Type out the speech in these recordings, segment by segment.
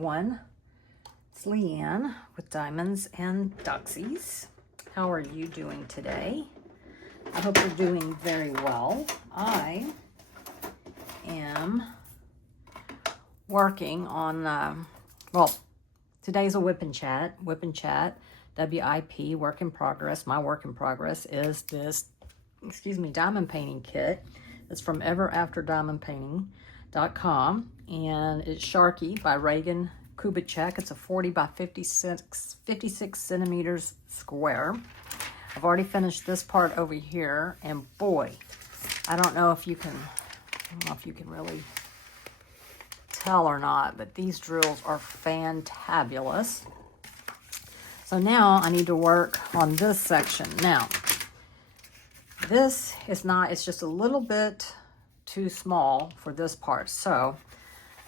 everyone. It's Leanne with Diamonds and Duxies. How are you doing today? I hope you're doing very well. I am working on, well, today's a WIP and Chat, WIP, work in progress. My work in progress is this, diamond painting kit. It's from everafterdiamondpainting.com, and it's Sharkie by Regan Kubecek. It's a 40 by 56 centimeters square. I've already finished this part over here, and boy, I don't know if you can really tell or not, but these drills are fantabulous. So now I need to work on this section. Now, this is not, it's just a little bit too small for this part. So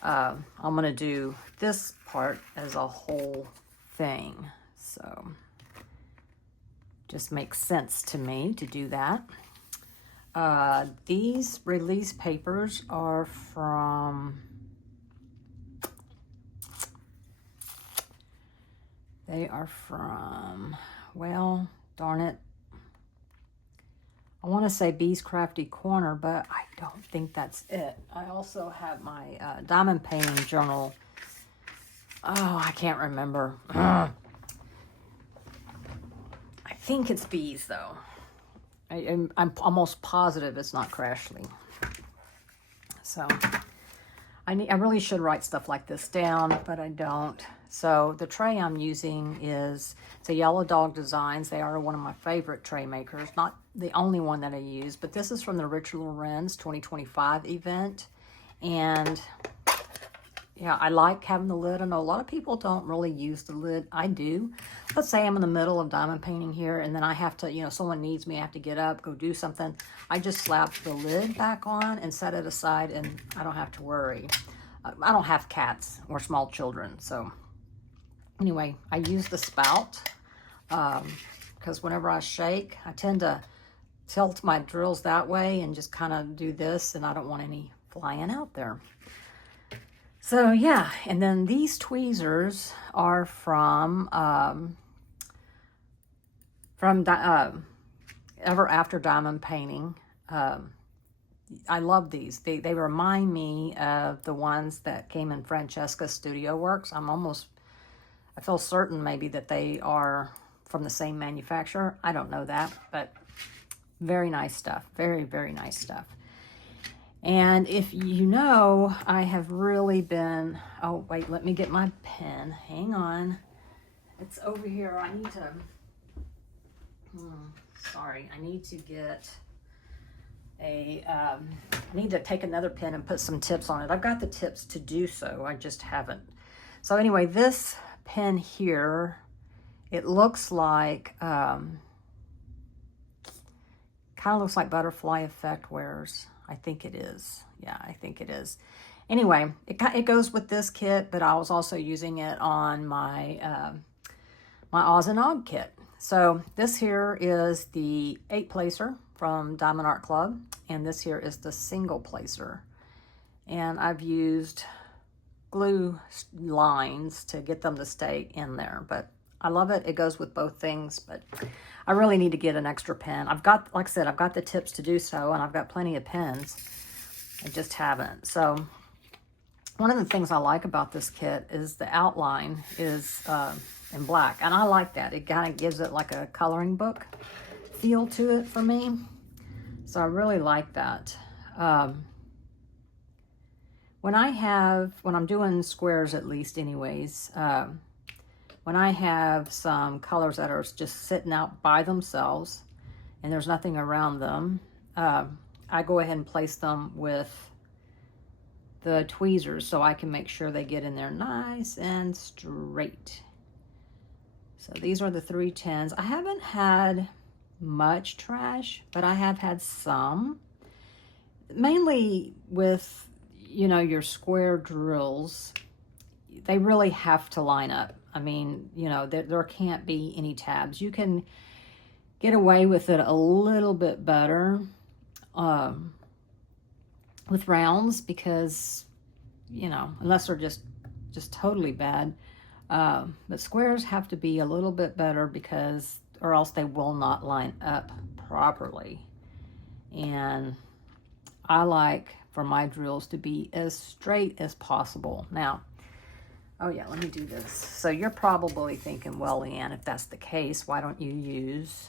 I'm going to do this part as a whole thing. So just makes sense to me to do that. These release papers are from, well, darn it, I want to say Bee's Crafty Corner, but I don't think that's it. I also have my diamond painting journal. Oh, I can't remember. I think it's Bee's, though. I'm almost positive it's not Crashly. So I really should write stuff like this down, but I don't. So the tray I'm using it's a Yellow Dog Designs. They are one of my favorite tray makers. Not the only one that I use, but this is from the Ritual Lorenz 2025 event. And yeah, I like having the lid. I know a lot of people don't really use the lid. I do. Let's say I'm in the middle of diamond painting here, and then I have to, someone needs me, I have to get up, go do something. I just slap the lid back on and set it aside, and I don't have to worry. I don't have cats or small children, so anyway, I use the spout because whenever I shake, I tend to tilt my drills that way and just kind of do this, and I don't want any flying out there. So yeah, and then these tweezers are from Ever After Diamond Painting. I love these. They remind me of the ones that came in Francesca's Studio Works. I feel certain maybe that they are from the same manufacturer. I don't know that, but very nice stuff. Very, very nice stuff. And if you know, I have really been, oh wait, let me get my pen. Hang on. It's over here. I need to, sorry, I need to get I need to take another pen and put some tips on it. I've got the tips to do so, I just haven't. So anyway, this pen here, it looks like, kind of looks like Butterfly Effect Wares. I think it is. Yeah, I think it is. Anyway, it goes with this kit, but I was also using it on my my Oz and Og kit. So this here is the 8-placer from Diamond Art Club, and this here is the single placer. And I've used glue lines to get them to stay in there, but I love it. It goes with both things, but I really need to get an extra pen. I've got, like I said, I've got the tips to do so, and I've got plenty of pens. I just haven't. So one of the things I like about this kit is the outline is in black, and I like that. It kind of gives it like a coloring book feel to it for me. So I really like that. When I'm doing squares, at least anyways, when I have some colors that are just sitting out by themselves and there's nothing around them, I go ahead and place them with the tweezers so I can make sure they get in there nice and straight. So these are the 310s. I haven't had much trash, but I have had some. Mainly with, your square drills, they really have to line up. I mean, there can't be any tabs. You can get away with it a little bit better with rounds because, unless they're just just totally bad. But squares have to be a little bit better because, or else they will not line up properly. And I like for my drills to be as straight as possible. Now, oh yeah, let me do this. So you're probably thinking, well, Leanne, if that's the case, why don't you use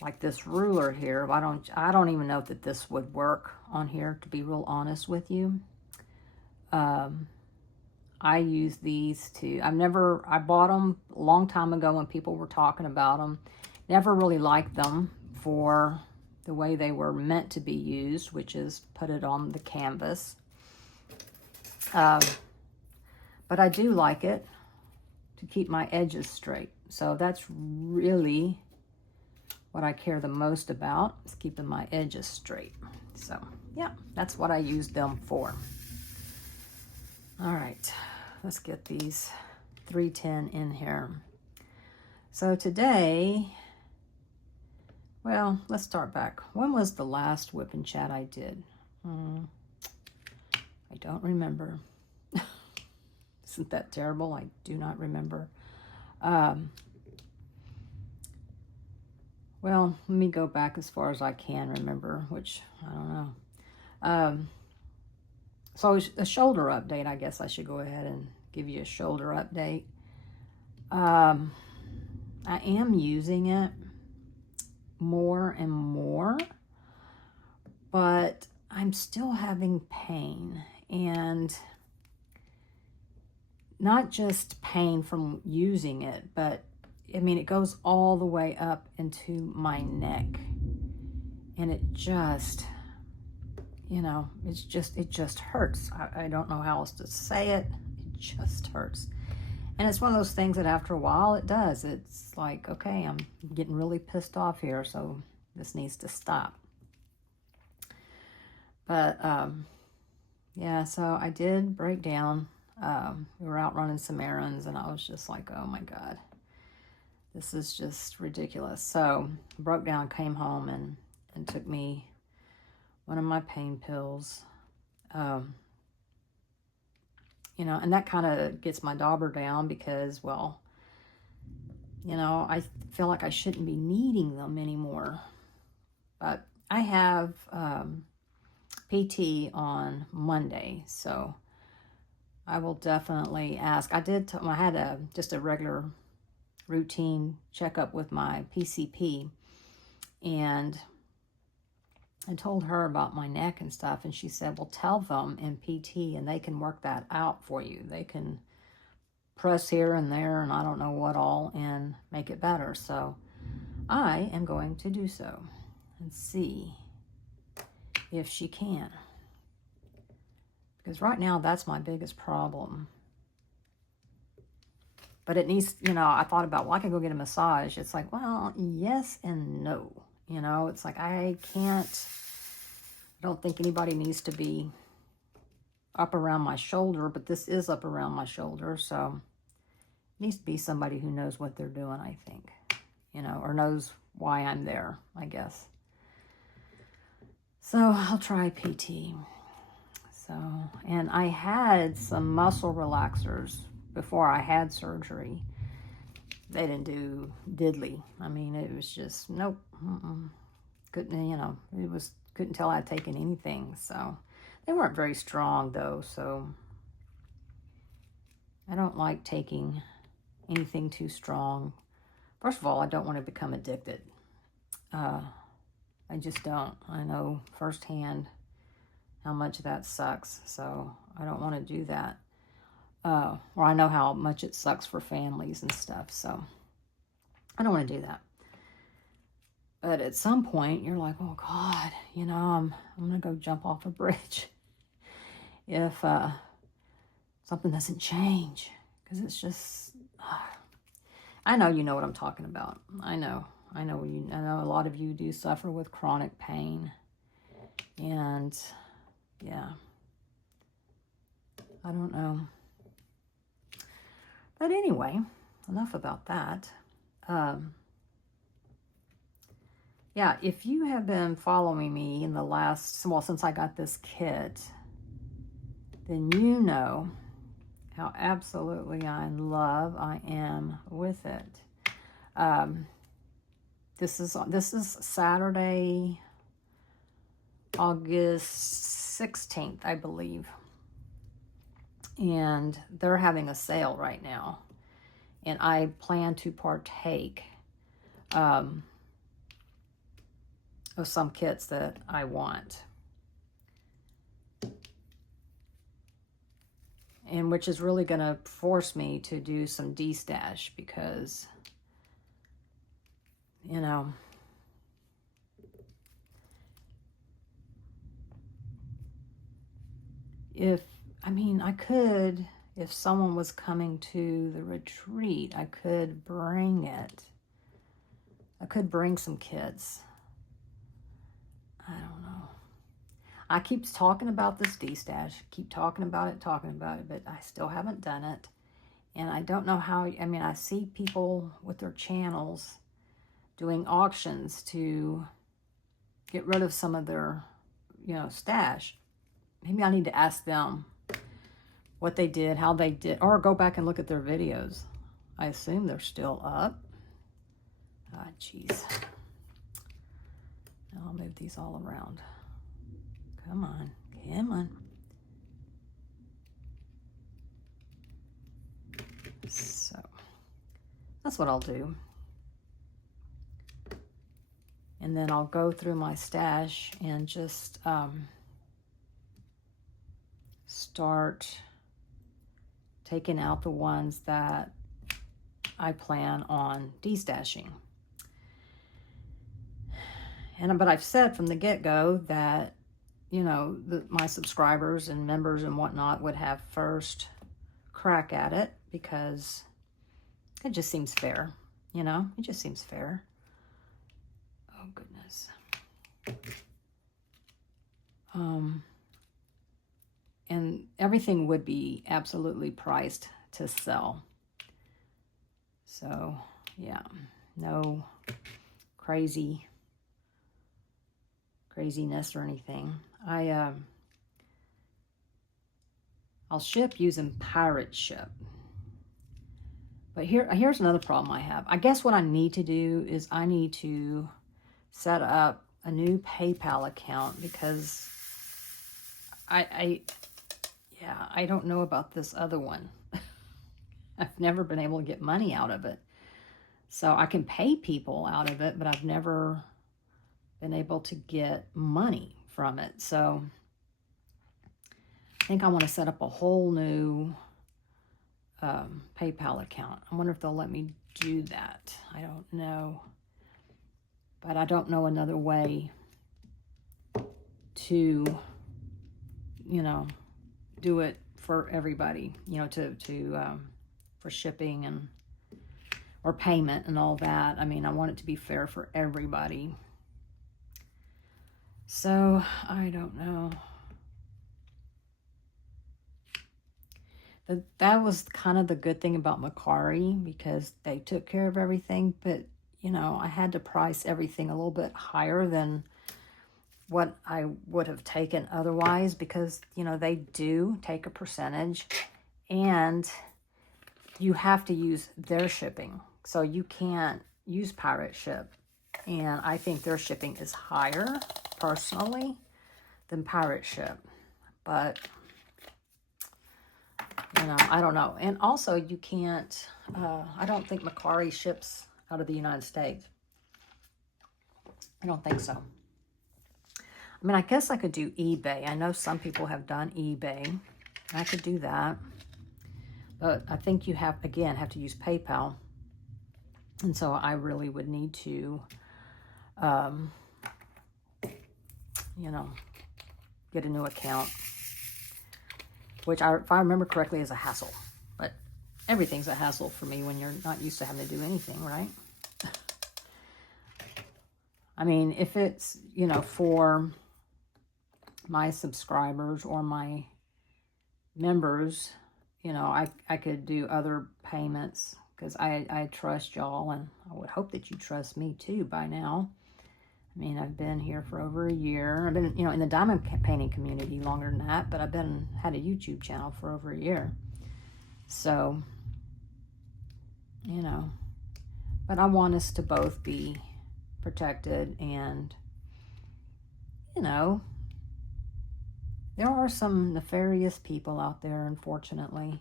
like this ruler here? I don't even know that this would work on here, to be real honest with you. I use these I bought them a long time ago when people were talking about them. Never really liked them for the way they were meant to be used, which is put it on the canvas. But I do like it to keep my edges straight. So that's really what I care the most about, is keeping my edges straight. So yeah, that's what I use them for. All right, let's get these 310 in here. So today, well, let's start back. When was the last WIP and chat I did? I don't remember. Isn't that terrible? I do not remember. Well, let me go back as far as I can remember, which I don't know. So a shoulder update, I guess I should go ahead and give you a shoulder update. I am using it more and more, but I'm still having pain, and not just pain from using it, but I mean, it goes all the way up into my neck, and it just, you know, it just hurts. I don't know how else to say it. It just hurts. And it's one of those things that after a while it does. It's like, okay, I'm getting really pissed off here, so this needs to stop. But, yeah, so I did break down. We were out running some errands, and I was just like, oh my God, this is just ridiculous. So I broke down, came home, and took me one of my pain pills. You know, and that kind of gets my dauber down because, well, you know, I feel like I shouldn't be needing them anymore. But I have PT on Monday, so I will definitely ask. I had just a regular routine checkup with my PCP, and I told her about my neck and stuff, and she said, well, tell them in PT and they can work that out for you. They can press here and there and I don't know what all and make it better. So I am going to do so and see if she can. Because right now that's my biggest problem. But it needs, you know, I thought about, well, I could go get a massage. It's like, well, yes and no. You know, it's like I don't think anybody needs to be up around my shoulder, but this is up around my shoulder, so it needs to be somebody who knows what they're doing, I think, you know, or knows why I'm there, I guess. So I'll try PT. So, and I had some muscle relaxers before I had surgery. They didn't do diddly. I mean, it was just, nope. Couldn't, you know, couldn't tell I'd taken anything. So they weren't very strong though. So I don't like taking anything too strong. First of all, I don't want to become addicted. I just don't. I know firsthand how much that sucks. So I don't want to do that. Or I know how much it sucks for families and stuff. So I don't want to do that. But at some point, you're like, oh, God, you know, I'm going to go jump off a bridge if something doesn't change. Because it's just, I know you know what I'm talking about. I know a lot of you do suffer with chronic pain. And, yeah, I don't know. But anyway, enough about that. Yeah, if you have been following me in the last, well, since I got this kit, then you know how absolutely in love I am with it. This is Saturday, August 16th, I believe. And they're having a sale right now. And I plan to partake of some kits that I want. And which is really going to force me to do some de-stash because, you know, I could, if someone was coming to the retreat, I could bring it. I could bring some kits. I don't know. I keep talking about this de-stash, keep talking about it, but I still haven't done it. And I don't know how, I see people with their channels doing auctions to get rid of some of their, stash. Maybe I need to ask them what they did, how they did, or go back and look at their videos. I assume they're still up. Ah, jeez. Now I'll move these all around. Come on, come on. So, that's what I'll do. And then I'll go through my stash and just start taking out the ones that I plan on de-stashing. But I've said from the get-go that, my subscribers and members and whatnot would have first crack at it because it just seems fair, it just seems fair. Oh, goodness. And everything would be absolutely priced to sell. So, yeah, no craziness or anything. I'll ship using pirate ship. But here's another problem I have. I guess what I need to do is I need to set up a new PayPal account because I don't know about this other one. I've never been able to get money out of it. So I can pay people out of it, but I've never been able to get money from it. So I think I want to set up a whole new PayPal account. I wonder if they'll let me do that. I don't know. But I don't know another way to, do it for everybody, for shipping and or payment and all that. I want it to be fair for everybody. So I don't know. That was kind of the good thing about Mercari because they took care of everything, but I had to price everything a little bit higher than what I would have taken otherwise because, they do take a percentage and you have to use their shipping. So you can't use pirate ship. And I think their shipping is higher, personally, than pirate ship. But, I don't know. And also you can't, I don't think Mercari ships out of the United States. I don't think so. I guess I could do eBay. I know some people have done eBay. I could do that. But I think you have to use PayPal. And so I really would need to, get a new account. Which, if I remember correctly, is a hassle. But everything's a hassle for me when you're not used to having to do anything, right? If it's, for my subscribers or my members, I could do other payments because I trust y'all and I would hope that you trust me too by now. I've been here for over a year. I've been, in the diamond painting community longer than that, but I've had a YouTube channel for over a year. So, you know, but I want us to both be protected. And, you know, there are some nefarious people out there, unfortunately,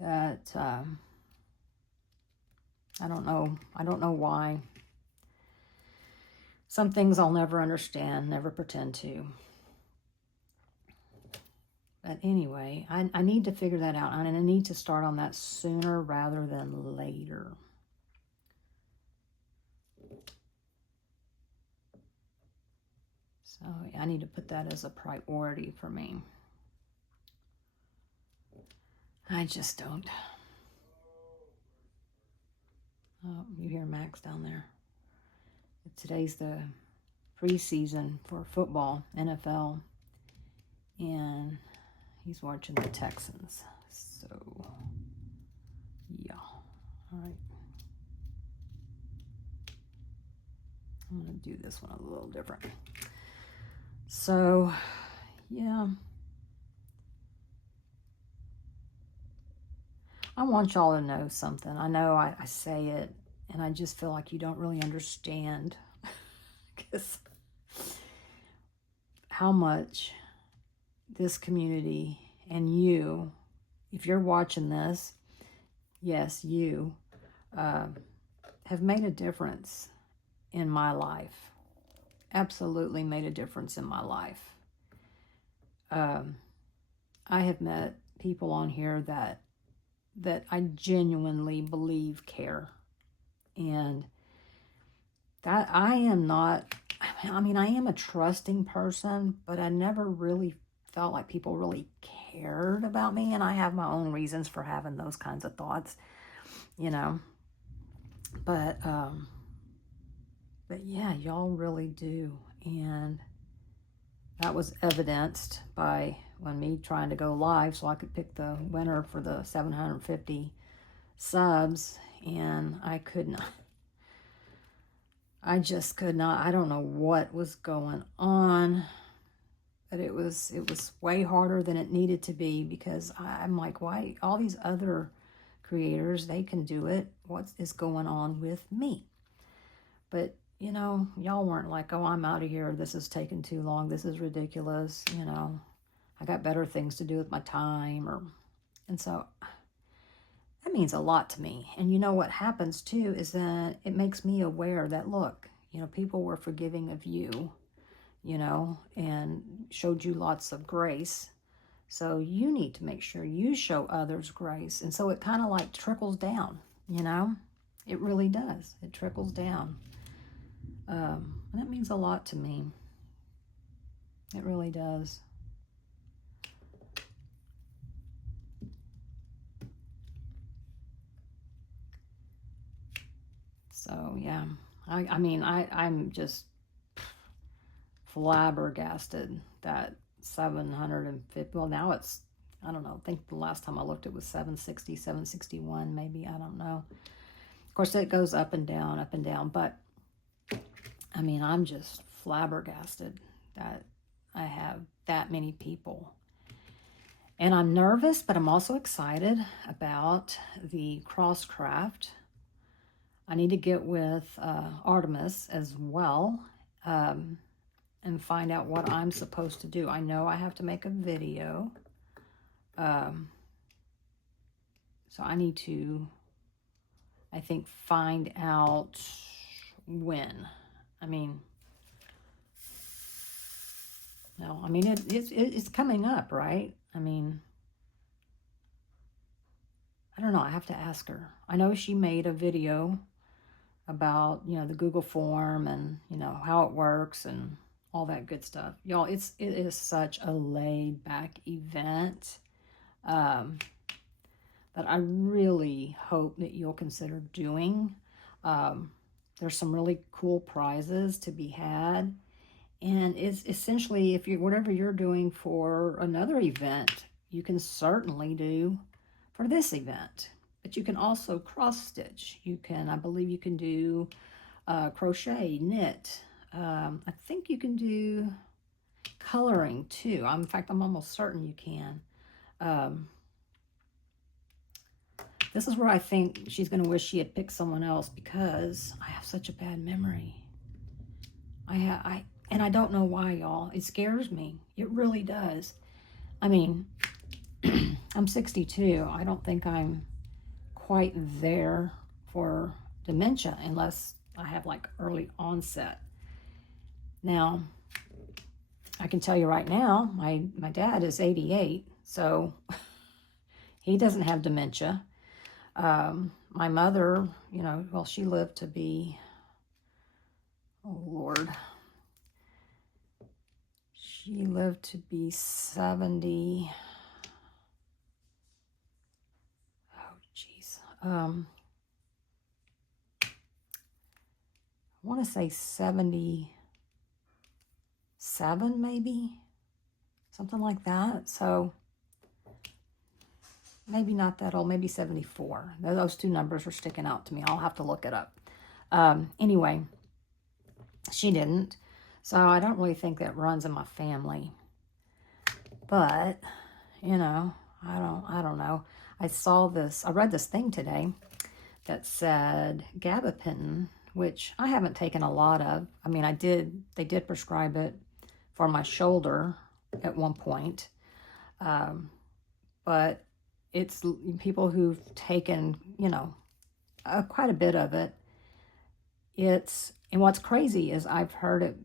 that I don't know why. Some things I'll never understand, never pretend to. But anyway, I need to figure that out, and I need to start on that sooner rather than later. So I need to put that as a priority for me. I just don't. Oh, you hear Max down there. Today's the preseason for football, NFL, and he's watching the Texans. So, yeah. All right. I'm going to do this one a little different. So, yeah. I want y'all to know something. I know I say it, and I just feel like you don't really understand because how much this community and you, if you're watching this, yes, you have made a difference in my life. Absolutely made a difference in my life. I have met people on here that I genuinely believe care. And that I am not, I mean, I am a trusting person, but I never really felt like people really cared about me. And I have my own reasons for having those kinds of thoughts, you know. But yeah, y'all really do. And that was evidenced by when me trying to go live so I could pick the winner for the 750 subs, and I could not. I just could not. I don't know what was going on, but it was way harder than it needed to be, because I'm like, why all these other creators, they can do it. What is going on with me? But you know, y'all weren't like, oh, I'm out of here. This is taking too long. This is ridiculous. You know, I got better things to do with my time. And so that means a lot to me. And you know what happens too is that it makes me aware that, look, you know, people were forgiving of you, you know, and showed you lots of grace. So you need to make sure you show others grace. And so it kind of like trickles down, you know, it really does. It trickles down. And that means a lot to me. It really does. So, yeah. I mean, I'm just flabbergasted that 750, well, now it's, I don't know, I think the last time I looked it was 760, 761 maybe, I don't know. Of course, it goes up and down, but I mean, I'm just flabbergasted that I have that many people. And I'm nervous, but I'm also excited about the crosscraft. I need to get with Artemis as well and find out what I'm supposed to do. I know I have to make a video. So I need to, I think, find out when. I mean, no, I mean, it's coming up, right? I mean, I don't know. I have to ask her. I know she made a video about, you know, the Google form and, you know, how it works and all that good stuff. Y'all, it is such a laid back event that I really hope that you'll consider doing. There's some really cool prizes to be had. And it's essentially, if you, whatever you're doing for another event, you can certainly do for this event. But you can also cross stitch. You can, I believe you can do crochet, knit. I think you can do coloring too. In fact, I'm almost certain you can. This is where I think she's going to wish she had picked someone else because I have such a bad memory. And I don't know why, y'all. It scares me. It really does. I mean, I'm 62. I don't think I'm quite there for dementia unless I have like early onset. Now, I can tell you right now, my dad is 88, so he doesn't have dementia. My mother, you know, well, she lived to be, oh Lord, she lived to be 70. Oh, jeez. I want to say 77, maybe, something like that. So maybe not that old, maybe 74. Those two numbers are sticking out to me. I'll have to look it up. Anyway, she didn't. So I don't really think that runs in my family. But, you know, I don't know. I read this thing today that said gabapentin, which I haven't taken a lot of. I mean, they did prescribe it for my shoulder at one point. But it's people who've taken, you know, quite a bit of it. And what's crazy is I've heard it,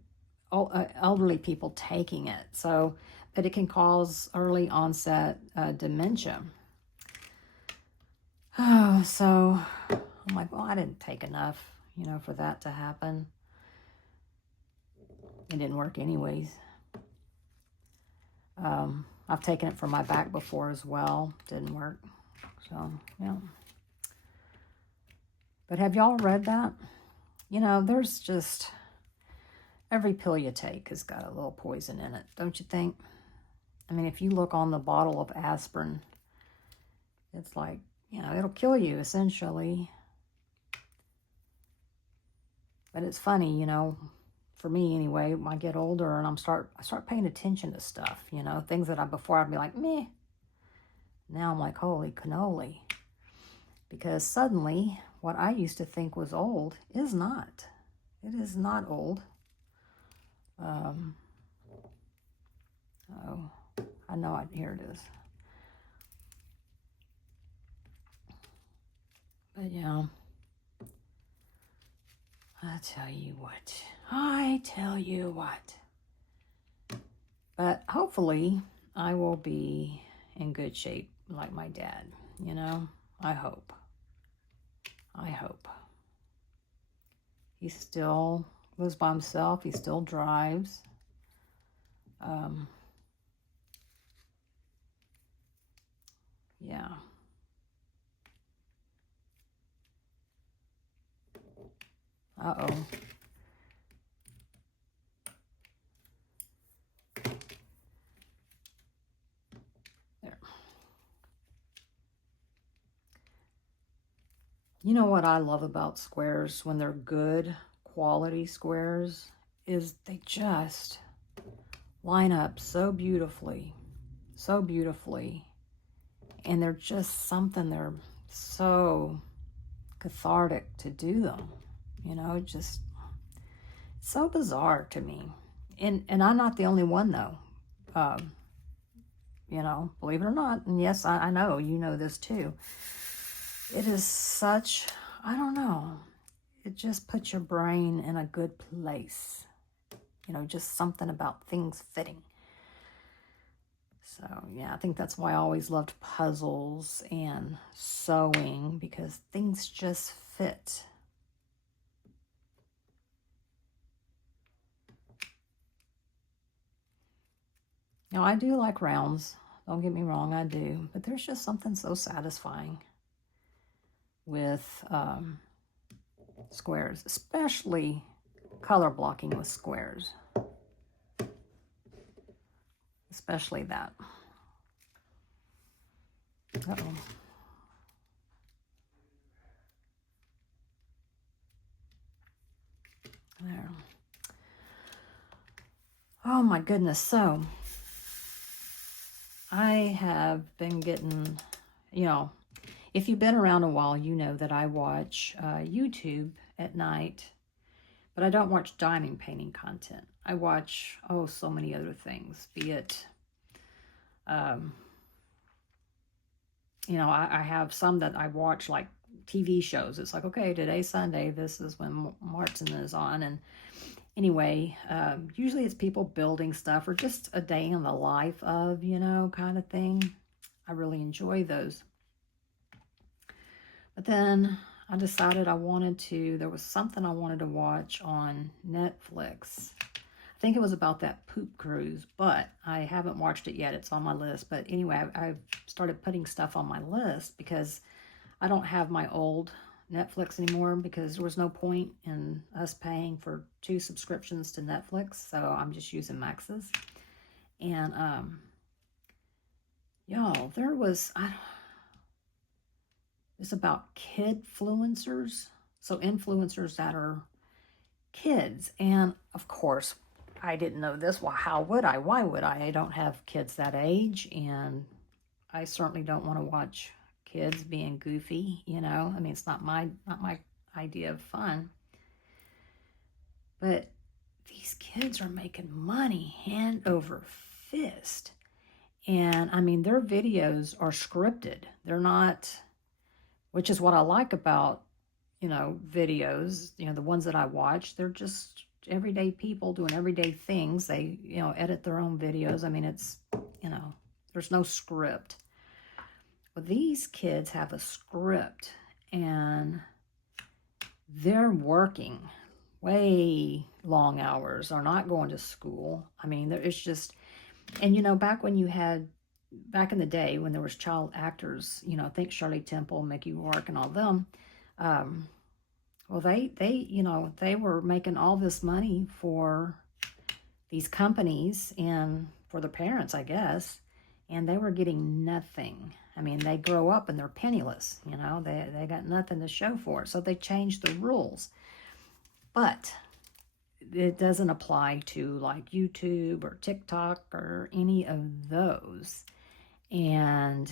elderly people taking it. So, but it can cause early onset dementia. Oh, so I'm like, well, I didn't take enough, you know, for that to happen. It didn't work anyways. I've taken it for my back before as well. Didn't work. So, yeah. But have y'all read that? You know, there's just, every pill you take has got a little poison in it, don't you think? I mean, if you look on the bottle of aspirin, it's like, you know, it'll kill you, essentially. But it's funny, you know, for me anyway, when I get older and I start paying attention to stuff, you know, things that before I'd be like, meh. Now I'm like, holy cannoli. Because suddenly, what I used to think was old is not. It is not old. Oh, I know it. Here it is. But yeah, I tell you what. But hopefully, I will be in good shape like my dad. You know, I hope. He still lives by himself. He still drives. Yeah. Uh-oh. There. You know what I love about squares when they're good quality squares is they just line up so beautifully, and they're just something, they're so cathartic to do them, you know, just so bizarre to me. And I'm not the only one though. You know, believe it or not, and yes, I know you know this too. It is such, I don't know, it just puts your brain in a good place. You know, just something about things fitting. So, yeah, I think that's why I always loved puzzles and sewing, because things just fit. Now, I do like rounds. Don't get me wrong, I do. But there's just something so satisfying with squares, especially color blocking with squares. Especially that. Uh-oh. There. Oh my goodness. So I have been getting, you know, If you've been around a while, you know that I watch YouTube at night, but I don't watch diamond painting content. I watch, oh, so many other things, be it, you know, I have some that I watch, like TV shows. It's like, okay, today's Sunday, this is when Martin is on, and anyway, usually it's people building stuff or just a day in the life of, you know, kind of thing. I really enjoy those. But then I decided there was something I wanted to watch on Netflix. I think it was about that poop cruise, but I haven't watched it yet. It's on my list. But anyway, I've started putting stuff on my list because I don't have my old Netflix anymore, because there was no point in us paying for 2 subscriptions to Netflix. So I'm just using Max's. And y'all, it's about kid-fluencers. So influencers that are kids. And of course, I didn't know this. Well, how would I? Why would I? I don't have kids that age, and I certainly don't want to watch kids being goofy, you know. I mean, it's not my idea of fun. But these kids are making money hand over fist. And I mean, their videos are scripted. They're not, which is what I like about, you know, videos, you know, the ones that I watch. They're just everyday people doing everyday things. They, you know, edit their own videos. I mean, it's, you know, there's no script. But these kids have a script, and they're working way long hours. They're not going to school. I mean, it's just, and you know, back in the day when there was child actors, you know, I think Shirley Temple, Mickey Rourke, and all them, well, they, you know, they were making all this money for these companies and for the parents, I guess, and they were getting nothing. I mean, they grow up and they're penniless, you know, they got nothing to show for it. So they changed the rules. But it doesn't apply to like YouTube or TikTok or any of those. And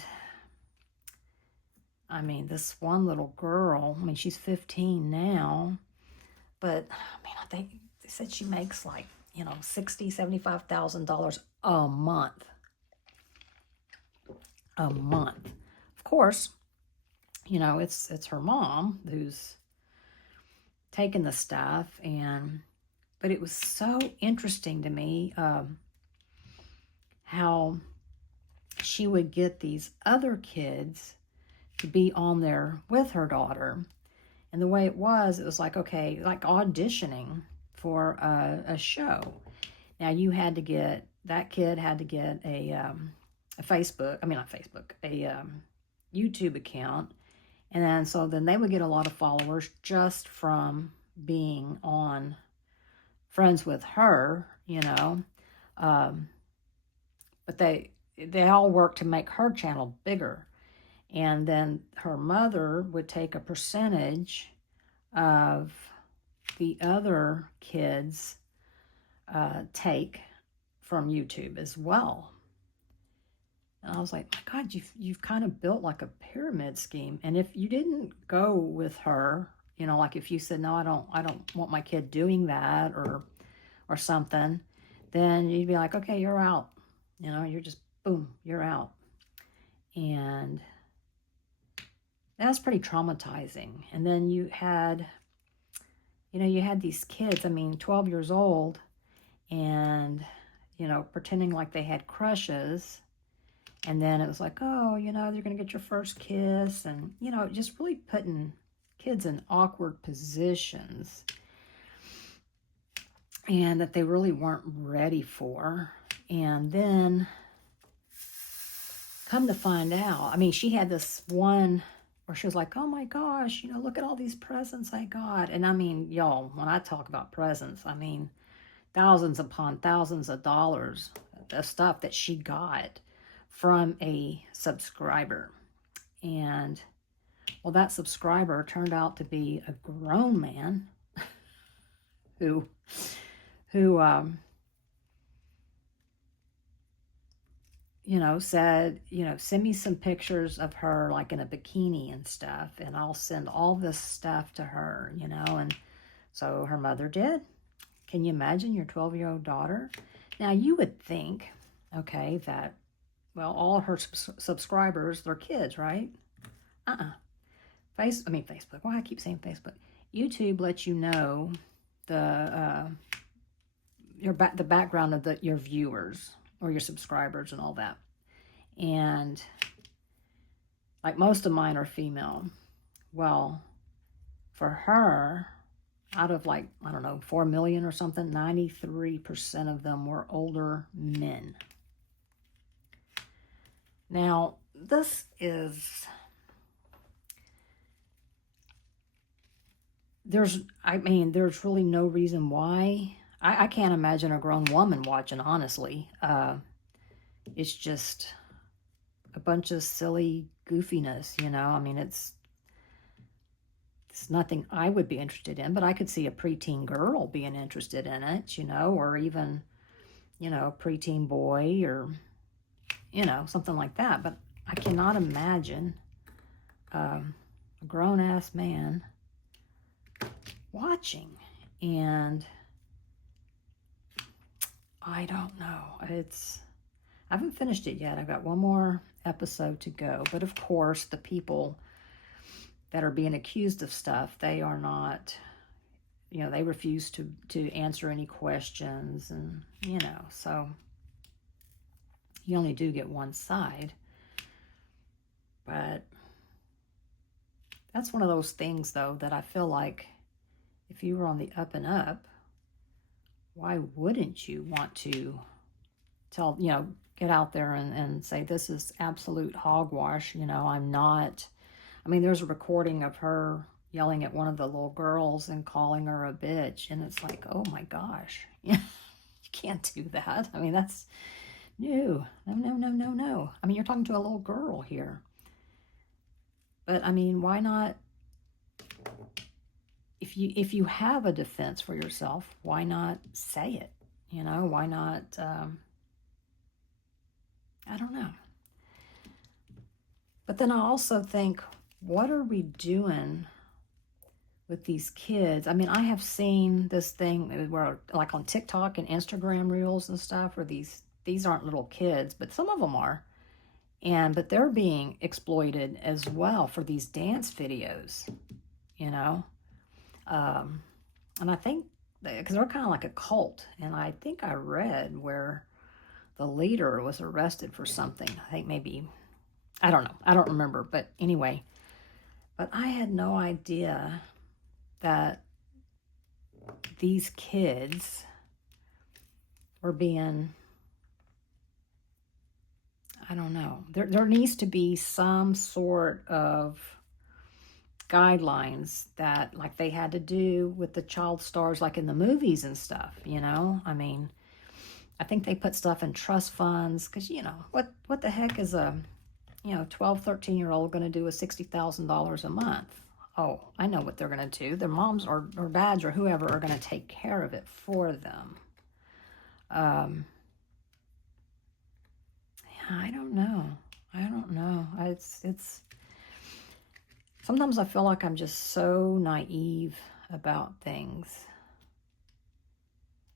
I mean, this one little girl, I mean, she's 15 now, but I mean, I think they said she makes like, you know, $60,000, $75,000 a month. A month. Of course, you know, it's her mom who's taking the stuff, but it was so interesting to me how she would get these other kids to be on there with her daughter. And the way it was like, okay, like auditioning for a show. Now that kid had to get a YouTube account. And then they would get a lot of followers just from being on friends with her, you know. But they all worked to make her channel bigger. And then her mother would take a percentage of the other kids' take from YouTube as well. And I was like, my God, you've kind of built like a pyramid scheme. And if you didn't go with her, you know, like if you said, no, I don't want my kid doing that or something, then you'd be like, okay, you're out. You know, you're just, boom, you're out. And that's pretty traumatizing. And then you had these kids, I mean, 12 years old, and, you know, pretending like they had crushes. And then it was like, oh, you know, you're going to get your first kiss. And, you know, just really putting kids in awkward positions. And that they really weren't ready for. And then, come to find out, I mean, she had this one where she was like, oh my gosh, you know, look at all these presents I got. And I mean, y'all, when I talk about presents, I mean, thousands upon thousands of dollars of stuff that she got from a subscriber. And, well, that subscriber turned out to be a grown man who you know, said, you know, send me some pictures of her like in a bikini and stuff, and I'll send all this stuff to her, you know. And so her mother did. Can you imagine your 12-year-old daughter? Now, you would think, okay, that, well, all her subscribers, they're kids, right? Facebook. Why I keep saying Facebook. YouTube lets you know the the background of your viewers or your subscribers and all that. And like most of mine are female. Well, for her, out of like, I don't know, 4 million or something, 93% of them were older men. Now, this is, there's really no reason why. I can't imagine a grown woman watching, honestly. It's just a bunch of silly goofiness, you know. I mean, it's nothing I would be interested in, but I could see a preteen girl being interested in it, you know, or even, you know, a preteen boy or, you know, something like that. But I cannot imagine a grown-ass man watching. And I don't know. I haven't finished it yet. I've got one more episode to go. But of course, the people that are being accused of stuff, they are not, you know, they refuse to answer any questions. And, you know, so you only do get one side. But that's one of those things, though, that I feel like if you were on the up and up, why wouldn't you want to tell, you know, get out there and say, this is absolute hogwash, you know, I'm not. I mean, there's a recording of her yelling at one of the little girls and calling her a bitch, and it's like, oh my gosh, you can't do that. I mean, that's no. I mean, you're talking to a little girl here. But I mean, why not? If you have a defense for yourself, why not say it? You know, why not? I don't know. But then I also think, what are we doing with these kids? I mean, I have seen this thing where, like on TikTok and Instagram Reels and stuff, where these aren't little kids, but some of them are. But they're being exploited as well for these dance videos, you know. And I think, because they're kind of like a cult, and I think I read where the leader was arrested for something. I think maybe, I don't know. I don't remember. But anyway, but I had no idea that these kids were being, I don't know. There needs to be some sort of guidelines that, like they had to do with the child stars, like in the movies and stuff, you know? I mean, I think they put stuff in trust funds because, you know, what the heck is a, you know, 12, 13-year-old going to do with $60,000 a month? Oh, I know what they're going to do. Their moms or dads or whoever are going to take care of it for them. Yeah, I don't know. It's sometimes I feel like I'm just so naive about things.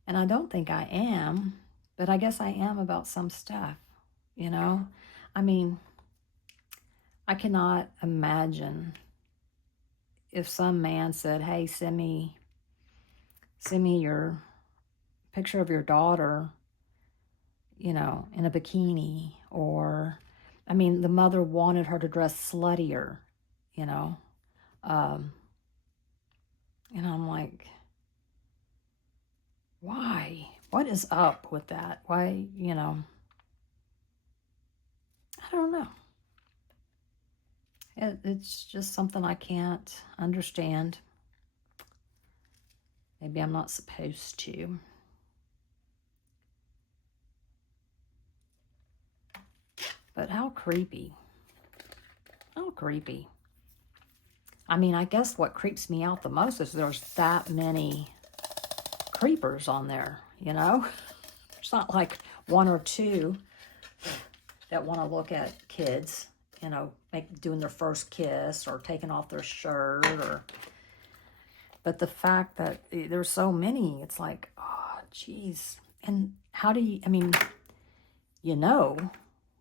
And I don't think I am, but I guess I am about some stuff, you know? I mean, I cannot imagine if some man said, hey, send me your picture of your daughter, you know, in a bikini, or, I mean, the mother wanted her to dress sluttier, you know, and I'm like, why? What is up with that? Why, you know, I don't know. It's just something I can't understand. Maybe I'm not supposed to. But how creepy. How creepy. I mean, I guess what creeps me out the most is there's that many creepers on there, you know? It's not like one or two. that want to look at kids, you know, doing their first kiss or taking off their shirt, or. But the fact that there's so many, it's like, oh, geez. And how do you? I mean, you know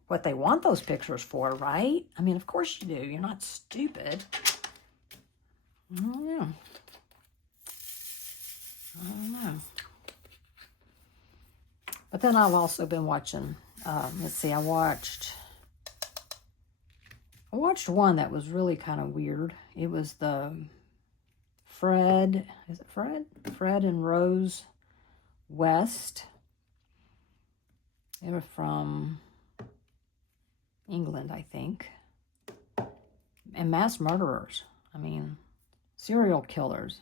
what they want those pictures for, right? I mean, of course you do. You're not stupid. I don't know. I don't know. But then I've also been watching, let's see, I watched one that was really kind of weird. It was the Fred, is it Fred? Fred and Rose West. They were from England, I think. And mass murderers. I mean, serial killers.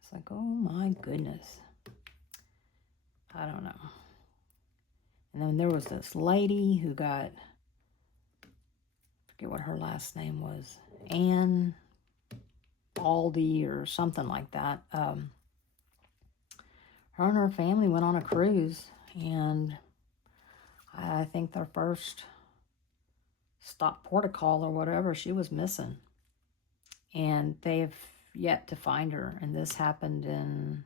It's like, oh my goodness. I don't know. And then there was this lady who got, I forget what her last name was, Anne Baldy or something like that. Her and her family went on a cruise, and I think their first stop port of call or whatever, she was missing. And they've yet to find her. And this happened in,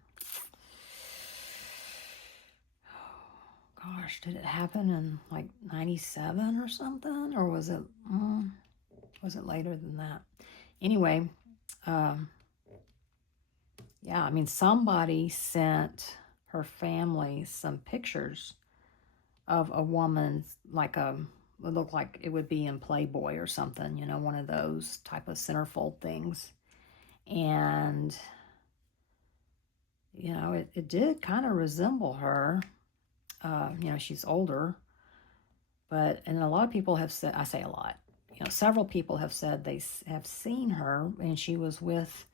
gosh, did it happen in like 97 or something? Or was it later than that? Anyway, yeah, I mean, somebody sent her family some pictures of a woman, like it looked like it would be in Playboy or something, you know, one of those type of centerfold things. And, you know, it did kind of resemble her. You know, she's older, and a lot of people have said, I say a lot, you know, several people have said they have seen her, and she was with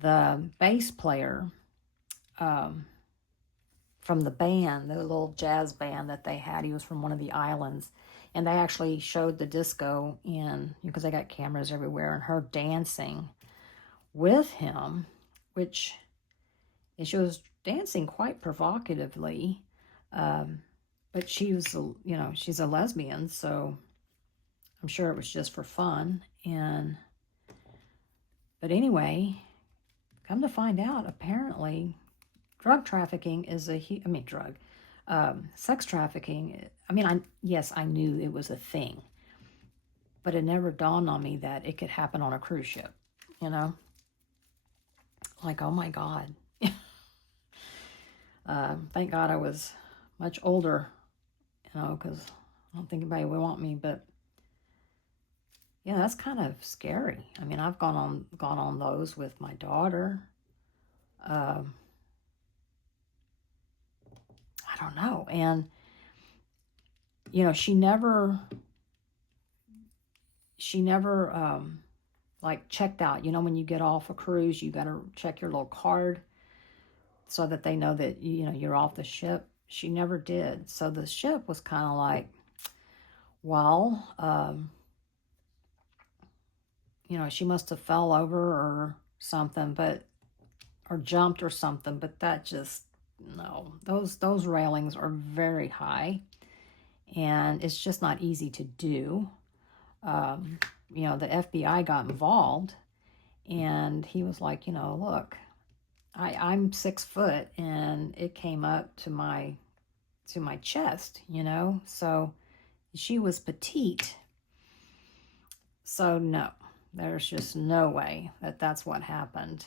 the bass player from the band, the little jazz band that they had. He was from one of the islands, and they actually showed the disco because they got cameras everywhere, and her dancing with him, and she was dancing quite provocatively, but she was, you know, she's a lesbian, so I'm sure it was just for fun. But anyway, come to find out, apparently, drug trafficking is sex trafficking. I mean, yes, I knew it was a thing, but it never dawned on me that it could happen on a cruise ship, you know? Like, oh my God. Thank God I was much older, you know, because I don't think anybody would want me, but yeah, that's kind of scary. I mean, I've gone on those with my daughter. I don't know. And, you know, she never like checked out. You know, when you get off a cruise, you got to check your little card so that they know that, you know, you're off the ship. She never did. So the ship was kind of like, well, you know, she must have fell over or something, or jumped or something, but that just, no. Those railings are very high, and it's just not easy to do. You know, the FBI got involved, and he was like, you know, look, I'm 6 foot, and it came up to my chest, you know, so she was petite. So no, there's just no way that that's what happened.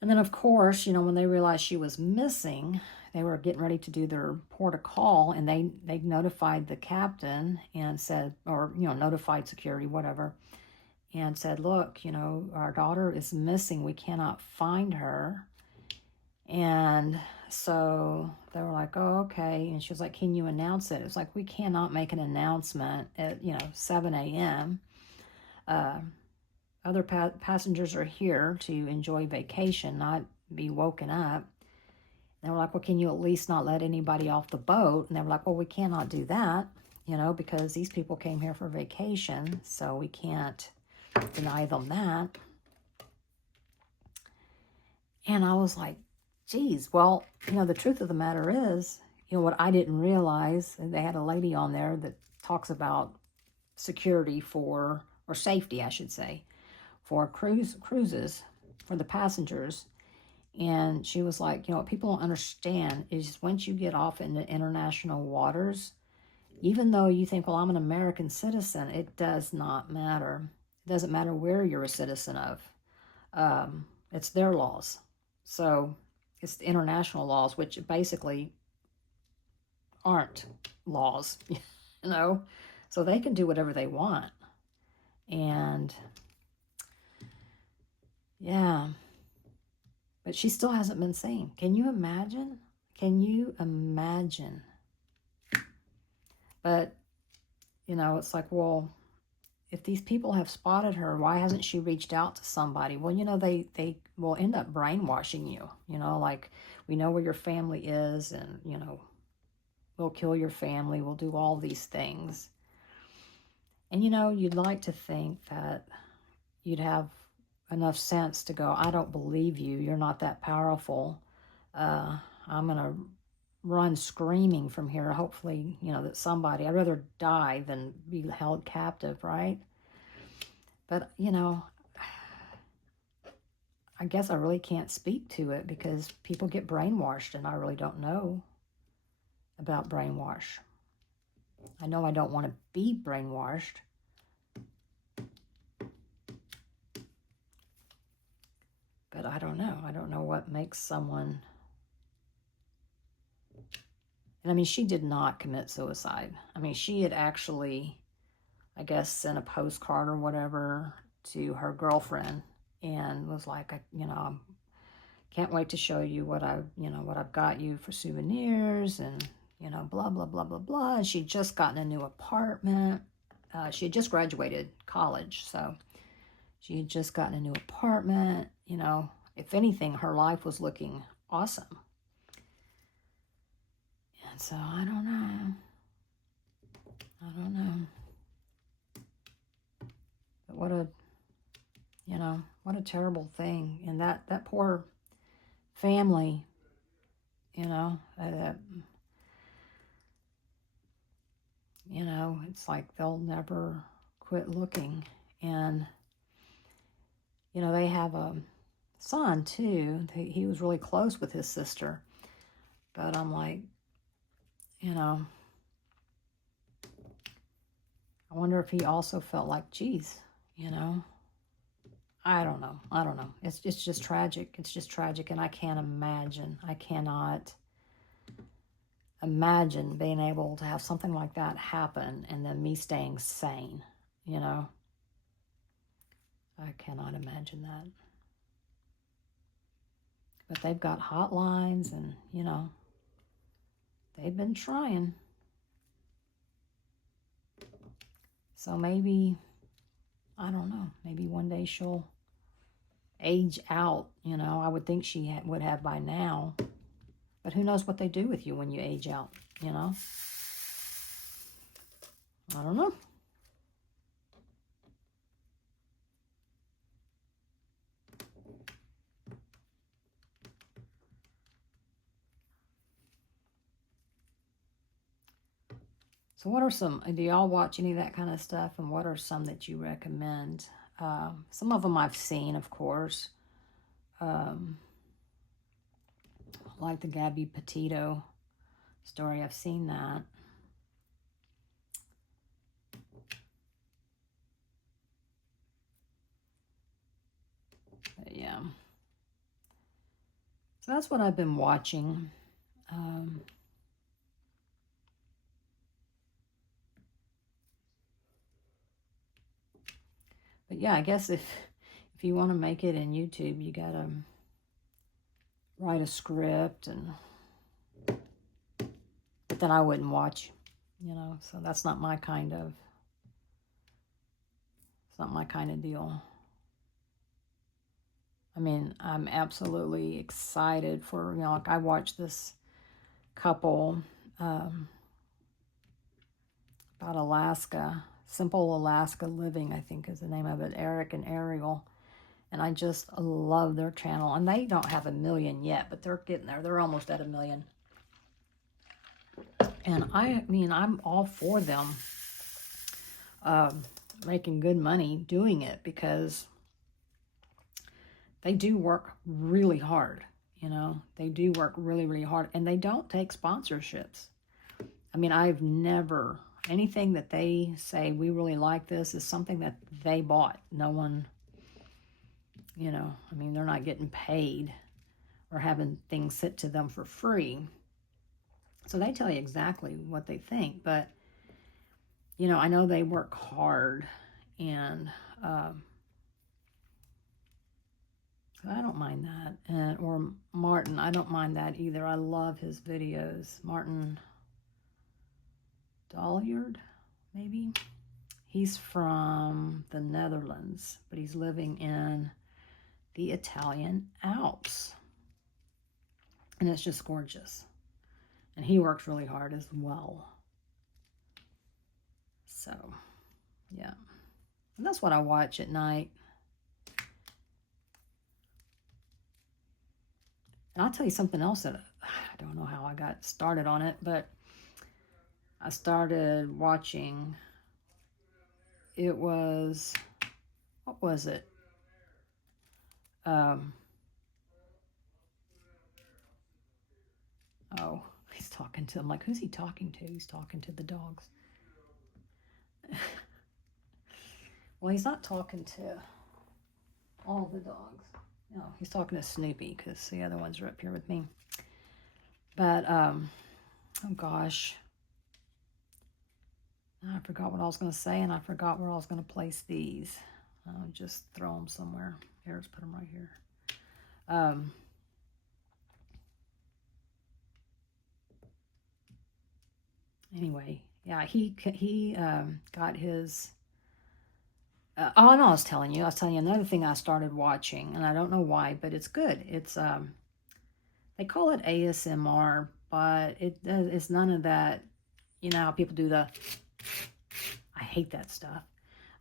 And then, of course, you know, when they realized she was missing, they were getting ready to do their port of call, and they notified the captain and said, or, you know, notified security, whatever, and said, look, you know, our daughter is missing. We cannot find her. And so they were like, oh, okay. And she was like, can you announce it? It was like, we cannot make an announcement at, you know, 7 a.m. Other passengers are here to enjoy vacation, not be woken up. And they were like, well, can you at least not let anybody off the boat? And they were like, well, we cannot do that, you know, because these people came here for vacation, so we can't deny them that. And I was like, geez, well, the truth of the matter is, what I didn't realize, and they had a lady on there that talks about security or safety, I should say, for cruises, for the passengers. And she was like, what people don't understand is once you get off into international waters, even though you think, well, I'm an American citizen, it does not matter. It doesn't matter where you're a citizen of. It's their laws. So it's the international laws, which basically aren't laws, So they can do whatever they want. And yeah, but she still hasn't been seen. Can you imagine? Can you imagine? But, it's like, well, if these people have spotted her, why hasn't she reached out to somebody? Well, they will end up brainwashing you, like, we know where your family is, and, we'll kill your family, we'll do all these things. And, you'd like to think that you'd have enough sense to go, I don't believe you, you're not that powerful. I'm going to run screaming from here. Hopefully, that somebody, I'd rather die than be held captive, right? But, I guess I really can't speak to it because people get brainwashed, and I really don't know about brainwash. I know I don't want to be brainwashed. But I don't know. I don't know what makes someone... And I mean, she did not commit suicide. I mean, she had actually, I guess, sent a postcard or whatever to her girlfriend and was like, I can't wait to show you what I've got you for souvenirs, and, blah, blah, blah, blah, blah. And she'd just gotten a new apartment. She had just graduated college, so she had just gotten a new apartment. If anything, her life was looking awesome. And so I don't know. But what a terrible thing. And that poor family, it's like they'll never quit looking. And, they have a son too. He was really close with his sister. But I'm like, I wonder if he also felt like, geez, I don't know. It's just tragic. It's just tragic. And I can't imagine. I cannot imagine being able to have something like that happen and then me staying sane, I cannot imagine that. But they've got hotlines and, they've been trying. So maybe, I don't know, maybe one day she'll age out, I would think she would have by now. But who knows what they do with you when you age out, I don't know. So what are some, do y'all watch any of that kind of stuff? And what are some that you recommend? Some of them I've seen, of course. Like the Gabby Petito story. I've seen that. But yeah. So that's what I've been watching. But yeah, I guess if you want to make it in YouTube, you gotta write a script, but then I wouldn't watch, so that's not my kind of, it's not my kind of deal. I mean, I'm absolutely excited for, like I watched this couple about Alaska, Simple Alaska Living, I think is the name of it, Eric and Ariel. And I just love their channel. And they don't have 1 million yet, but they're getting there. They're almost at 1 million. And I mean, I'm all for them making good money doing it, because they do work really hard. You know, they do work really, really hard. And they don't take sponsorships. I mean, I've never, anything that they say, we really like this, is something that they bought. No one, you know, I mean, they're not getting paid or having things sent to them for free. So they tell you exactly what they think. But, you know, I know they work hard, and I don't mind that. And or Martin, I don't mind that either. I love his videos. Martin Dolyard, maybe? He's from the Netherlands, but he's living in the Italian Alps. And it's just gorgeous. And he works really hard as well. So, yeah. And that's what I watch at night. And I'll tell you something else that I don't know how I got started on it, but I started watching, it was, what was it? Oh, he's talking to, I'm like, who's he talking to? He's talking to the dogs. Well, he's not talking to all the dogs. No, he's talking to Snoopy, because the other ones are up here with me. But, oh gosh. I forgot what I was going to say, and I forgot where I was going to place these. I'll just throw them somewhere. Here, let's put them right here. Anyway, yeah, he got his... oh, no, I was telling you another thing I started watching, and I don't know why, but it's good. It's, they call it ASMR, but it's none of that, you know, how people do the... I hate that stuff.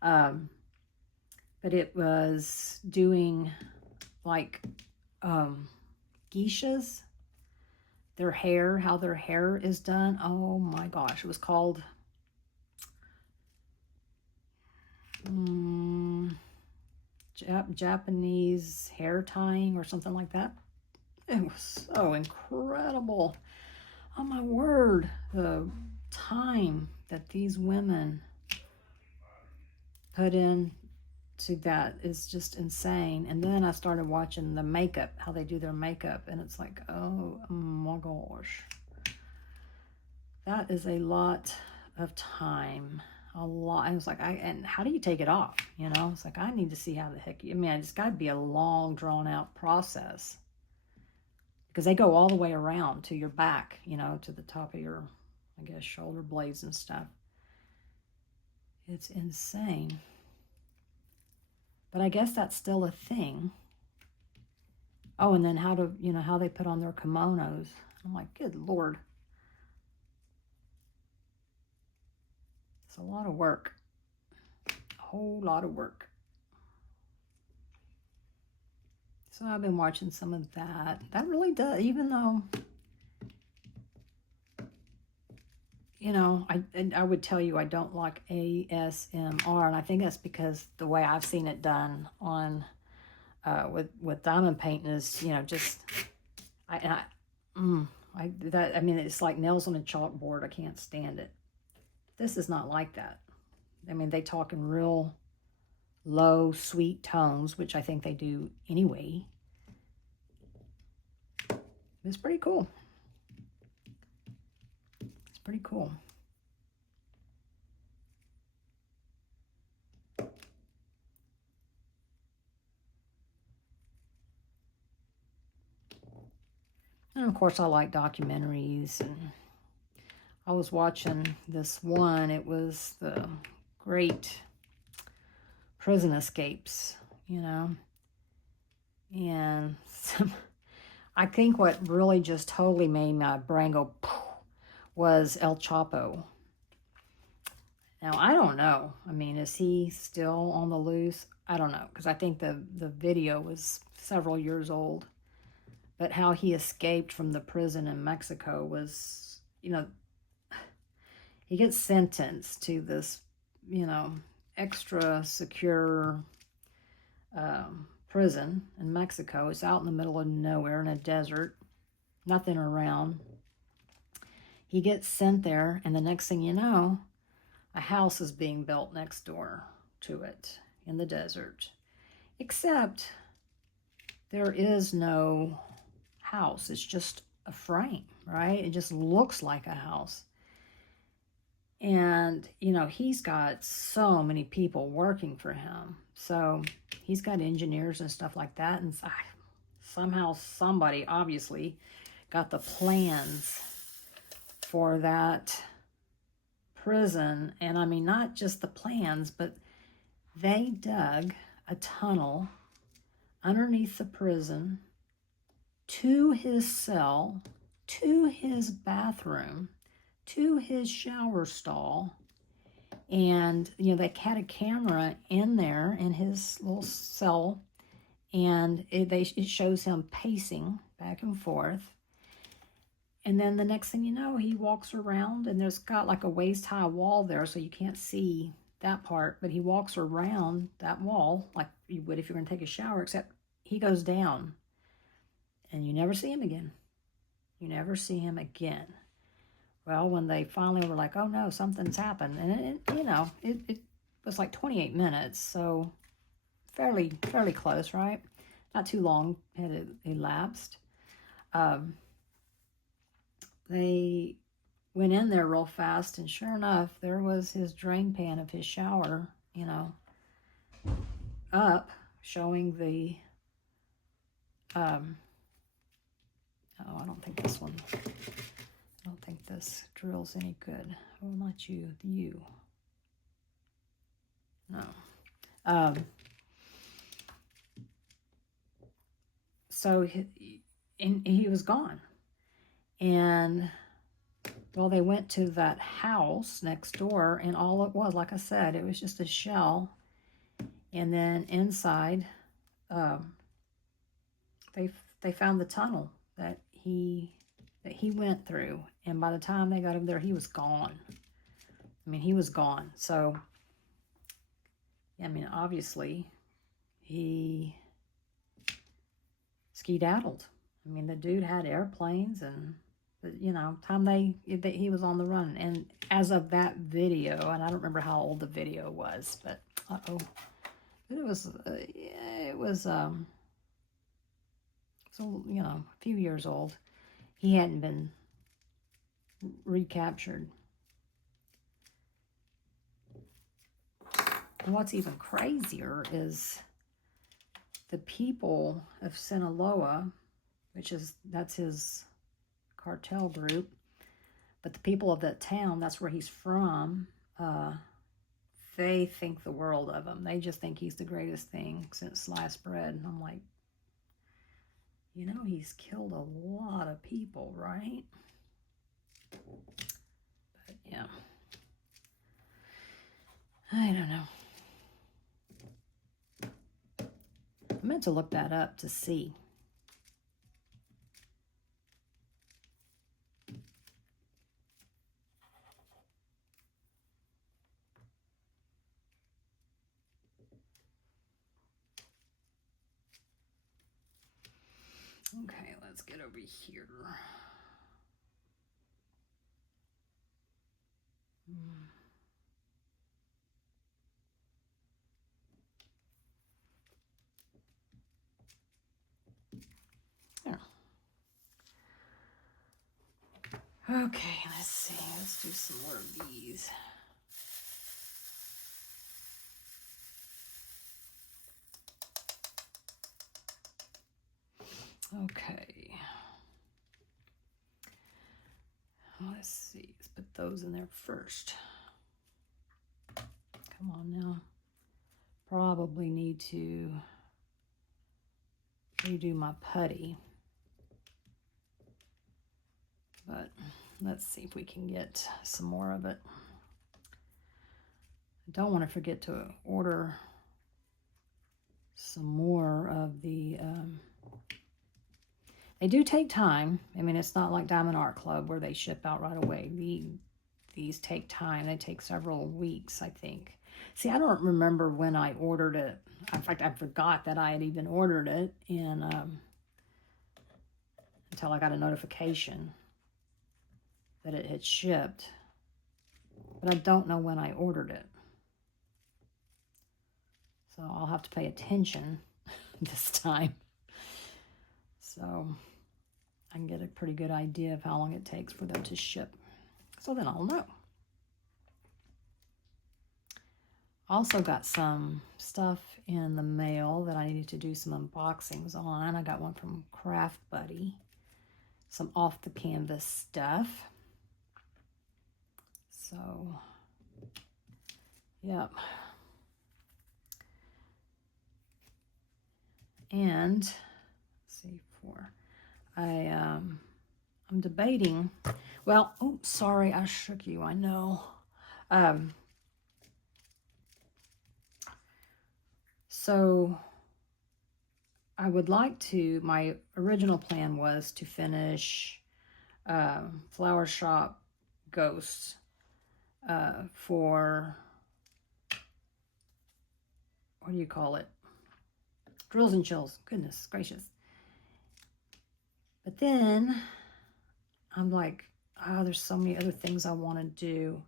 But it was doing like geishas, their hair, how their hair is done. Oh my gosh, it was called Japanese hair tying or something like that. It was so incredible. Oh my word, the time that these women put in to that is just insane. And then I started watching the makeup, how they do their makeup, and it's like, oh my gosh, that is a lot of time. A lot. I was like, and how do you take it off? You know, it's like, I need to see how the heck, I mean, it's got to be a long, drawn out process, because they go all the way around to your back, you know, to the top of your, I guess, shoulder blades and stuff. It's insane. But I guess that's still a thing. Oh, and then how to, you know, how they put on their kimonos. I'm like, good Lord. It's a lot of work. A whole lot of work. So I've been watching some of that. That really does, even though, you know, I would tell you I don't like ASMR, and I think that's because the way I've seen it done on with diamond painting is, you know, just I mean, it's like nails on a chalkboard. I can't stand it. This is not like that. I mean, they talk in real low, sweet tones, which I think they do anyway. It's pretty cool. It's pretty cool. And of course, I like documentaries, and I was watching this one. It was the Great Prison Escapes, you know, and I think what really just totally made my brain go was El Chapo. Now, I don't know. I mean, is he still on the loose? I don't know, because I think the video was several years old. But how he escaped from the prison in Mexico was, you know, he gets sentenced to this, you know, extra secure prison in Mexico. It's out in the middle of nowhere in a desert, nothing around. He gets sent there, and the next thing you know, a house is being built next door to it in the desert. Except there is no house. It's just a frame, right? It just looks like a house. And, you know, he's got so many people working for him. So he's got engineers and stuff like that. And somehow somebody obviously got the plans for that prison. And I mean, not just the plans, but they dug a tunnel underneath the prison to his cell, to his bathroom, to his shower stall. And, you know, they had a camera in there in his little cell, and it shows him pacing back and forth. And then the next thing you know, he walks around, and there's got like a waist-high wall there, so you can't see that part, but he walks around that wall like you would if you're going to take a shower, except he goes down, and you never see him again. You never see him again. Well, when they finally were like, oh no, something's happened, and it was like 28 minutes, so fairly close, right? Not too long had elapsed. They went in there real fast, and sure enough, there was his drain pan of his shower, you know, up, showing the, oh, I don't think this one, I don't think this drill's any good. Oh, not you, you. No. So he was gone. And, well, they went to that house next door, and all it was, like I said, it was just a shell. And then inside, they found the tunnel that he went through. And by the time they got him there, he was gone. I mean, he was gone. So, I mean, obviously, he skedaddled. I mean, the dude had airplanes, and you know, he was on the run. And as of that video, and I don't remember how old the video was, but it was so, you know, a few years old. He hadn't been recaptured. And what's even crazier is the people of Sinaloa, that's his cartel group, but the people of that town, that's where he's from, they think the world of him. They just think he's the greatest thing since sliced bread. And I'm like, you know, he's killed a lot of people, right? But yeah, I don't know. I meant to look that up to see. Okay, let's get over here. There. Okay, let's see. Let's do some more of these. Okay. Let's see. Let's put those in there first. Come on now. Probably need to redo my putty. But let's see if we can get some more of it. don't want to forget to order some more of the, they do take time. I mean, it's not like Diamond Art Club where they ship out right away. These take time. They take several weeks, I think. See, I don't remember when I ordered it. In fact, I forgot that I had even ordered it, and until I got a notification that it had shipped. But I don't know when I ordered it. So I'll have to pay attention this time. So I can get a pretty good idea of how long it takes for them to ship. So then I'll know. Also got some stuff in the mail that I needed to do some unboxings on. I got one from Craft Buddy. Some off the canvas stuff. So, yep. And let's see, I'm debating. Well, oh, sorry, I shook you. I know. So I would like to. My original plan was to finish Flower Shop Ghosts for, what do you call it? Drills and Chills. Goodness gracious. But then I'm like, oh, there's so many other things I want to do.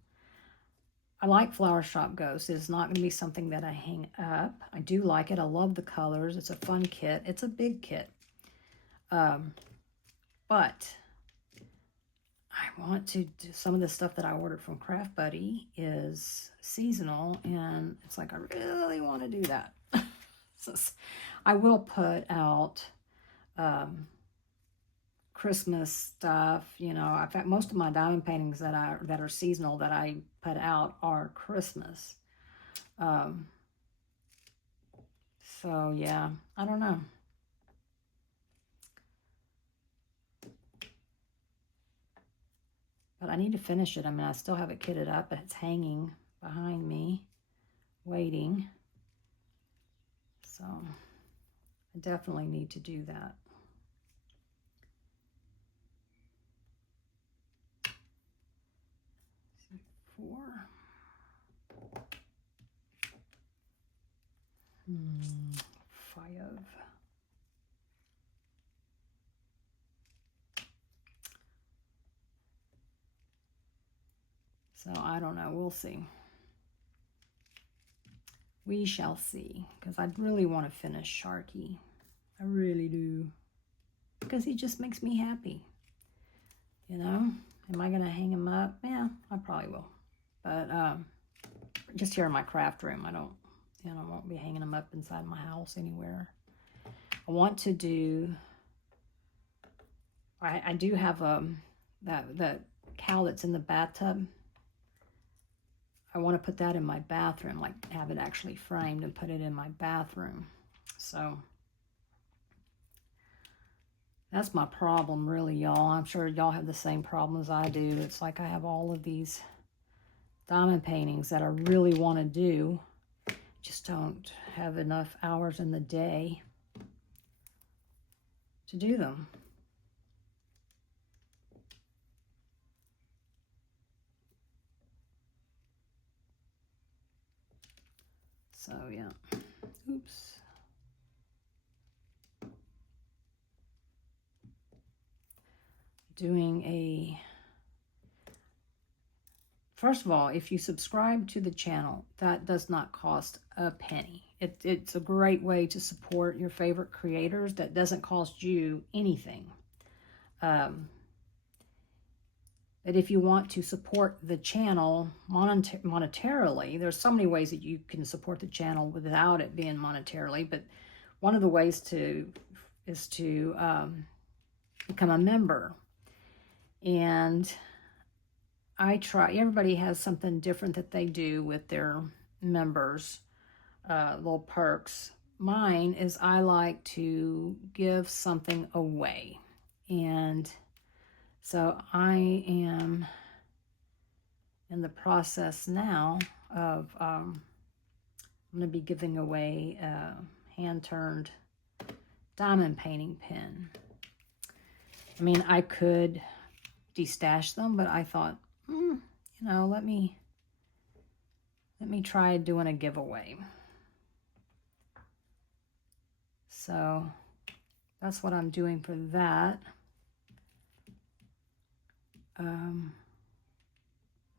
I like Flower Shop Ghosts. It's not going to be something that I hang up. I do like it. I love the colors. It's a fun kit. It's a big kit. But I want to do some of the stuff that I ordered from Craft Buddy is seasonal, and it's like I really want to do that. So I will put out Christmas stuff. You know, in fact, most of my diamond paintings that are seasonal that I put out are Christmas. So yeah, I don't know. But I need to finish it. I mean, I still have it kitted up, but it's hanging behind me, waiting. So I definitely need to do that. Four. 5. So I don't know. We'll see. We shall see. Because I really want to finish Sharkie. I really do. Because he just makes me happy. You know? Am I going to hang him up? Yeah, I probably will. But just here in my craft room. I don't, you know, I won't be hanging him up inside my house anywhere. I want to do... I do have that cow that's in the bathtub. I want to put that in my bathroom, like have it actually framed and put it in my bathroom. So that's my problem, really, y'all. I'm sure y'all have the same problems I do. It's like I have all of these diamond paintings that I really want to do. Just don't have enough hours in the day to do them. So, yeah. Oops. Doing a... First of all, if you subscribe to the channel, that does not cost a penny. It's a great way to support your favorite creators. That doesn't cost you anything. But if you want to support the channel monetarily, there's so many ways that you can support the channel without it being monetarily. But one of the ways is to become a member. And I try, everybody has something different that they do with their members, little perks. Mine is I like to give something away. And so I am in the process now of, I'm going to be giving away a hand-turned diamond painting pen. I mean, I could destash them, but I thought, you know, let me try doing a giveaway. So that's what I'm doing for that. I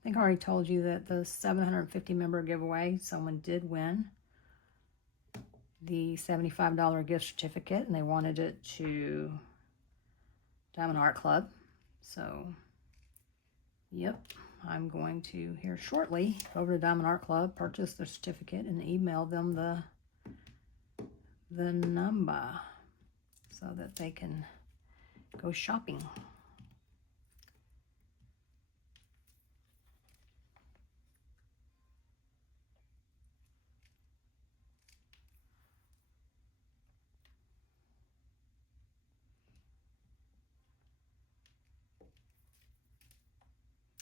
think I already told you that the 750 member giveaway, someone did win the $75 gift certificate, and they wanted it to Diamond Art Club. So, yep, I'm going to here shortly go over to Diamond Art Club, purchase the certificate, and email them the number so that they can go shopping.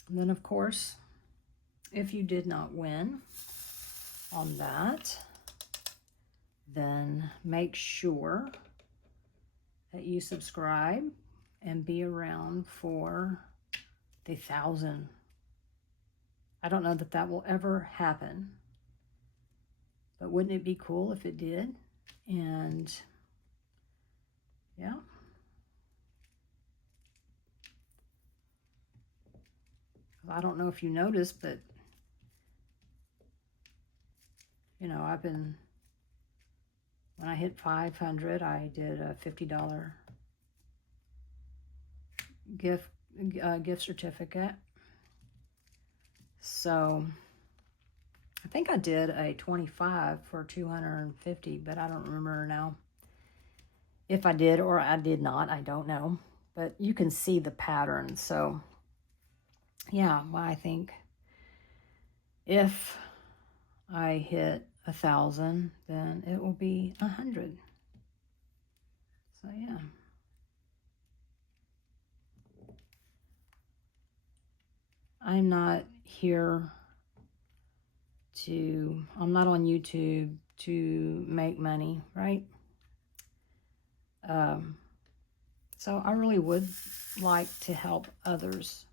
And then, of course, if you did not win on that, then make sure that you subscribe and be around for the 1,000. I don't know that that will ever happen, but wouldn't it be cool if it did? And yeah. I don't know if you noticed, but you know, I've been, when I hit 500, I did a $50 gift certificate. So I think I did a 25 for 250, but I don't remember now if I did or I did not. I don't know, but you can see the pattern. So yeah, well, I think if I hit 1,000, then it will be 100. So yeah. I'm not here to, I'm not on YouTube to make money, right? So I really would like to help others.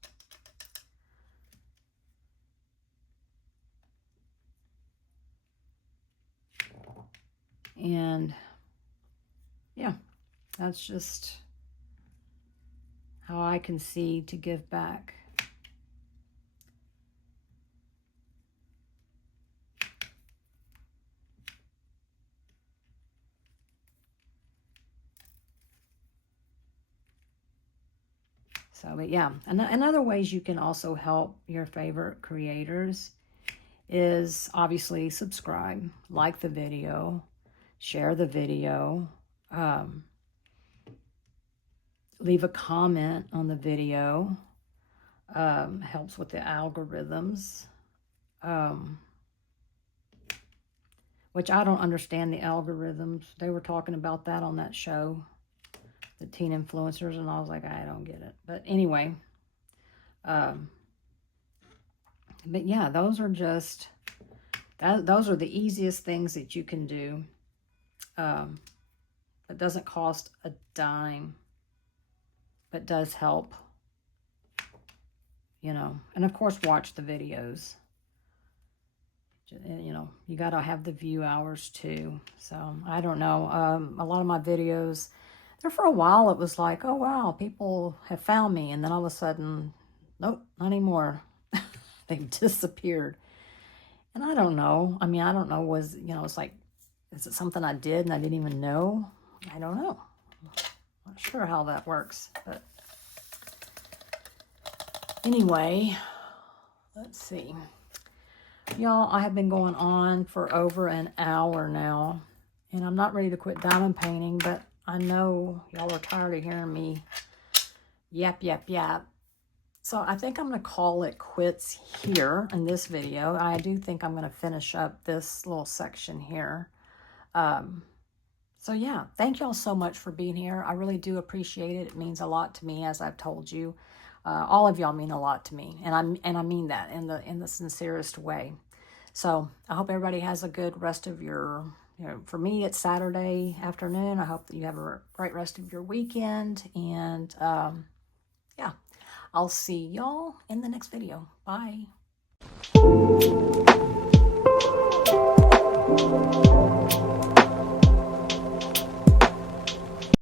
And yeah, that's just how I can see to give back. So, but yeah, and other ways you can also help your favorite creators is obviously subscribe, like the video, share the video, leave a comment on the video, helps with the algorithms, which I don't understand the algorithms. They were talking about that on that show, the teen influencers, and I was like, I don't get it. But anyway, but yeah, those are just, those are the easiest things that you can do. It doesn't cost a dime, but does help, you know. And of course, watch the videos. You know, you got to have the view hours too. So I don't know. A lot of my videos, there for a while, it was like, oh wow, people have found me. And then all of a sudden, nope, not anymore. They disappeared. And I don't know. I mean, I don't know, was, you know, it's like, is it something I did and I didn't even know? I don't know. Not sure how that works. But anyway, let's see. Y'all, I have been going on for over an hour now. And I'm not ready to quit diamond painting, but I know y'all are tired of hearing me yap, yap, yap. So I think I'm going to call it quits here in this video. I do think I'm going to finish up this little section here. So yeah, thank y'all so much for being here. I really do appreciate it. It means a lot to me, as I've told you. All of y'all mean a lot to me, and I mean that in the sincerest way. So I hope everybody has a good rest of your, for me, it's Saturday afternoon. I hope that you have a great rest of your weekend. And yeah, I'll see y'all in the next video. Bye.